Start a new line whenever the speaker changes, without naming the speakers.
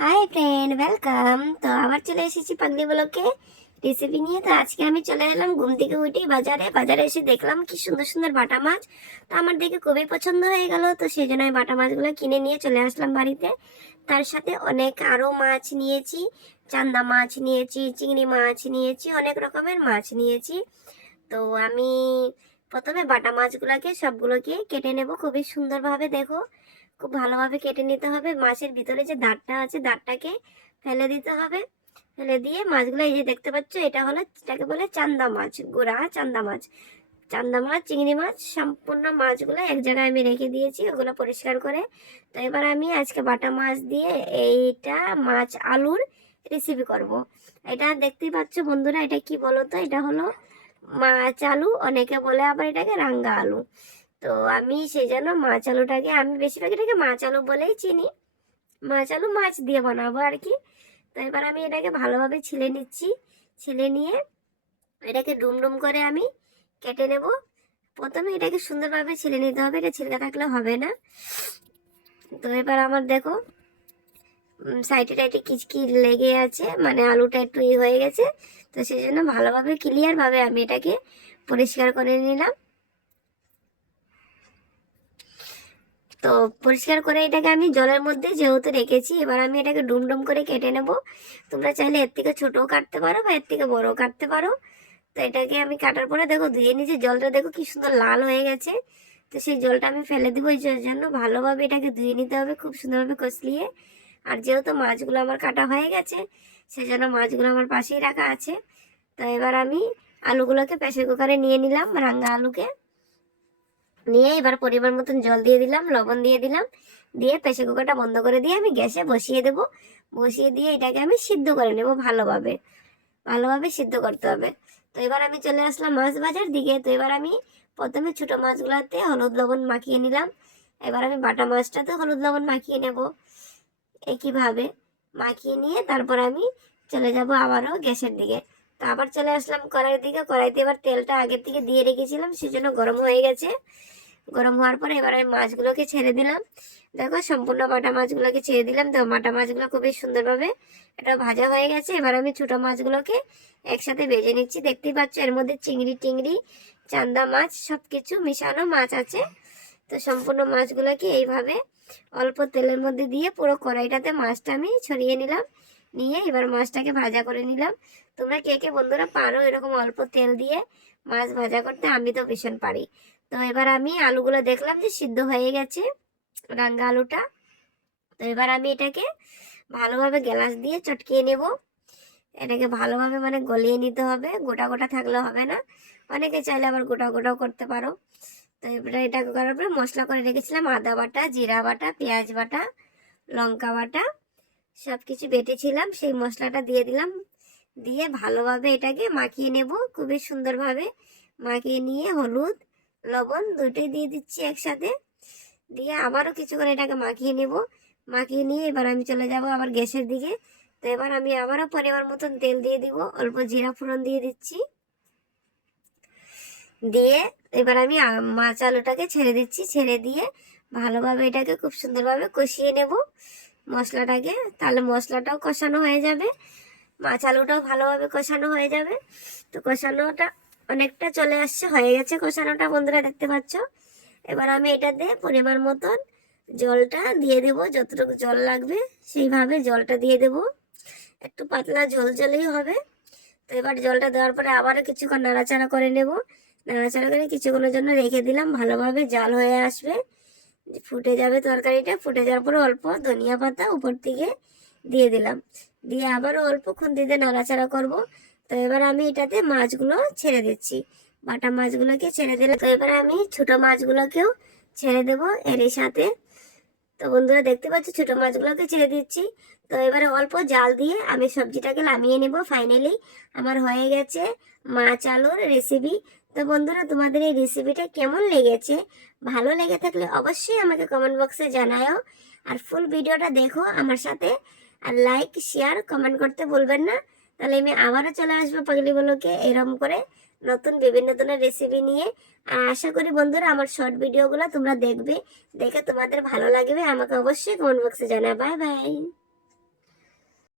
Hi friend welcome তো আবার চলে এসেছি পাগলি ব্লকে। রেসিপি নিয়ে। তো আজকে আমি চলে এলাম ঘুম থেকে উঠে বাজারে। বাজারে এসে দেখলাম কি সুন্দর সুন্দর বাটা মাছ। তো আমার দেখে খুবই পছন্দ হয়ে গেল। তো সেই জন্য আমি বাটা মাছগুলো কিনে নিয়ে চলে আসলাম বাড়িতে। তার সাথে অনেক আরও মাছ নিয়েছি। চান্দা মাছ নিয়েছি, চিংড়ি মাছ নিয়েছি, অনেক রকমের মাছ নিয়েছি। তো আমি প্রথমে বাটা মাছগুলোকে, সবগুলোকে কেটে নেব। খুবই সুন্দরভাবে দেখো। খুব ভালোভাবে কেটে নিতে হবে। মাছের ভিতরে যে দাঁতটা আছে দাঁতটাকে ফেলে দিতে হবে। ফেলে দিয়ে মাছগুলো এই যে দেখতে পাচ্ছ, এটা হলো এটাকে বলে চান্দা মাছ, গোড়া চান্দা মাছ। চান্দা মাছ, চিংড়ি মাছ, সম্পূর্ণ মাছগুলো এক জায়গায় আমি রেখে দিয়েছি, ওগুলো পরিষ্কার করে। তো এবার আমি আজকে বাটা মাছ দিয়ে এইটা মাছ আলুর রেসিপি করব। এটা দেখতেই পাচ্ছ বন্ধুরা, এটা কি বলো তো এটা হলো মাছ আলু, অনেকে বলে আবার এটাকে রাঙ্গা আলু। তো আমি সেই জন্য মাছ আলুটাকে, আমি বেশিরভাগ এটাকে মাছ আলু বলেই চিনি। মাছ আলু মাছ দিয়ে বানাবো আর কি। তো এবার আমি এটাকে ভালোভাবে ছিলে নিচ্ছি। ছিলে নিয়ে এটাকে ডুম ডুম করে আমি কেটে নেব। প্রথমে এটাকে সুন্দরভাবে ছিলে নিতে হবে। এটা ছিলকা থাকলে হবে না। তো এবার আমার দেখো সাইডে টাইডে কিচকি লেগে আছে। মানে আলুটা একটু ই হয়ে গেছে। তো সেই জন্য ভালোভাবে ক্লিয়ারভাবে আমি এটাকে পরিষ্কার করে নিলাম। তো পরিষ্কার করে এটাকে আমি জলের মধ্যে যেহেতু রেখেছি, এবার আমি এটাকে ডুম ডুম করে কেটে নেব। তোমরা চাইলে এর থেকে ছোটও কাটতে পারো বা এর থেকে বড়ও কাটতে পারো। তো এটাকে আমি কাটার পরে দেখো ধুয়ে নিচে জলটা দেখো কি সুন্দর লাল হয়ে গেছে। তো সেই জলটা আমি ফেলে দেবো, এই জন্য ভালোভাবে এটাকে ধুয়ে নিতে হবে, খুব সুন্দরভাবে কষলিয়ে। আর যেহেতু মাছগুলো আমার কাটা হয়ে গেছে, সেই জন্য মাছগুলো আমার পাশেই রাখা আছে। তো এবার আমি আলুগুলোকে প্রেসার কুকারে নিয়ে নিলাম রাঙ্গা আলুকে। নিয়ে এবার পরিমাণ মতন জল দিয়ে দিলাম, লবণ দিয়ে দিলাম, দিয়ে প্রেসার কুকারটা বন্ধ করে দিয়ে আমি গ্যাসে বসিয়ে দেব। বসিয়ে দিয়ে এটাকে আমি সিদ্ধ করে নেব ভালোভাবে ভালোভাবে সিদ্ধ করতে হবে। তো এবার আমি চলে আসলাম মাছ ভাজার দিকে। তো এবার আমি প্রথমে ছোটো মাছগুলোতে হলুদ লবণ মাখিয়ে নিলাম। এবার আমি বাটা মাছটাতে হলুদ লবণ মাখিয়ে নেব একইভাবে। মাখিয়ে নিয়ে তারপর আমি চলে যাব আবারও গ্যাসের দিকে। তো আবার চলে আসলাম কড়াইয়ের দিকে। কড়াইতে এবার তেলটা আগের থেকে দিয়ে রেখেছিলাম, সেজন্য গরম হয়ে গেছে। গরম হওয়ার পরে এবার আমি মাছগুলোকে ছেড়ে দিলাম। দেখো, সম্পূর্ণ বাটা মাছগুলোকে ছেড়ে দিলাম। তো মাটা মাছগুলো খুবই সুন্দরভাবে এটা ভাজা হয়ে গেছে। এবার আমি ছোটো মাছগুলোকে একসাথে ভেজে নিচ্ছি। দেখতেই পাচ্ছ, এর মধ্যে চিংড়ি, টিংড়ি, চান্দা মাছ সব কিছু মিশানো মাছ আছে। তো সম্পূর্ণ মাছগুলোকে এইভাবে অল্প তেলের মধ্যে দিয়ে পুরো কড়াইটাতে মাছটা আমি ছড়িয়ে নিলাম। নিয়ে এবার মাছটাকে ভাজা করে নিলাম। তোমরা কে কে বন্ধুরা পারো এরকম অল্প তেল দিয়ে মাছ ভাজা করতে, আমি তো ভীষণ পারি। তো এবার আমি আলুগুলো দেখলাম যে সিদ্ধ হয়ে গেছে, রাঙ্গা আলুটা। তো এবার আমি এটাকে ভালোভাবে গ্যালাস দিয়ে চটকিয়ে নেব। এটাকে ভালোভাবে মানে গলিয়ে নিতে হবে, গোটা গোটা থাকলে হবে না। অনেকে চাইলে আবার গোটা গোটাও করতে পারো। তো এবার এটা করার পরে মশলা করে রেখেছিলাম আদা বাটা, জিরা বাটা, পেঁয়াজ বাটা, লঙ্কা বাটা। সব কিছু বেটেছিলাম, সেই মশলাটা দিয়ে দিলাম। দিয়ে ভালোভাবে এটাকে মাখিয়ে নেব খুবই সুন্দরভাবে। মাখিয়ে নিয়ে হলুদ, লবণ দুটোই দিয়ে দিচ্ছি একসাথে। দিয়ে আবারও কিছুক্ষণ এটাকে মাখিয়ে নেব। মাখিয়ে নিয়ে এবার আমি চলে যাব আবার গ্যাসের দিকে। তো এবার আমি আবারও পরিমাণ মতন তেল দিয়ে দিব, অল্প জিরা ফোড়ন দিয়ে দিচ্ছি। দিয়ে এবার আমি মাছ আলুটাকে ছেড়ে দিচ্ছি। ছেড়ে দিয়ে ভালোভাবে এটাকে খুব সুন্দরভাবে কষিয়ে নেব। মশলাটাকে, তাহলে মশলাটাও কষানো হয়ে যাবে। মাছ আলুটাও ভালোভাবে কষানো হয়ে যাবে। তো কষানোটা অনেকটা চলে আসছে, হয়ে গেছে কষানোটা, বন্ধুরা দেখতে পাচ্ছ। এবার আমি এটাতে পরিমাণ মতন জলটা দিয়ে দেব, যতটুকু জল লাগবে সেইভাবে জলটা দিয়ে দেব। একটু পাতলা জল জলেই হবে। তো এবার জলটা দেওয়ার পরে আবারও কিছুক্ষণ নাড়াচাড়া করে নেব। নাড়াচাড়া করে কিছুক্ষণের জন্য রেখে দিলাম, ভালোভাবে জাল হয়ে আসবে। ফুটে যাবে তরকারিটা। ফুটে যাওয়ার পরে অল্প ধনিয়া পাতা উপর থেকে দিয়ে দিলাম। দিয়ে আবারও অল্পক্ষণ দিতে নাড়াচাড়া করব। তো এবার আমি এটাতে মাছগুলো ছেড়ে দিচ্ছি। বাটা মাছগুলোকে ছেড়ে দিলে তো এবার আমি ছোট মাছগুলোকেও ছেড়ে দেবো এরই সাথে। তো বন্ধুরা, দেখতে পাচ্ছি, ছোট মাছগুলোকে ছেড়ে দিচ্ছি। তো এবারে অল্প জাল দিয়ে আমি সবজিটাকে নামিয়ে নেব। ফাইনালি আমার হয়ে গেছে মাছ আলুর রেসিপি। তো বন্ধুরা, তোমাদের এই রেসিপিটা কেমন লেগেছে? ভালো লেগে থাকলে অবশ্যই আমাকে কমেন্ট বক্সে জানাও আর ফুল ভিডিওটা দেখো আমার সাথে। আর লাইক শেয়ার কমেন্ট করতে ভুলবেন না। তাহলে আমি আবারও চলে আসব পাগলি বলোকে এরম করে নতুন, বিভিন্ন ধরনের রেসিপি নিয়ে। আর আশা করি বন্ধুরা, আমার শর্ট ভিডিওগুলো তোমরা দেখবে। দেখে তোমাদের ভালো লাগবে। আমাকে অবশ্যই কমেন্ট বক্সে জানা বাই বাই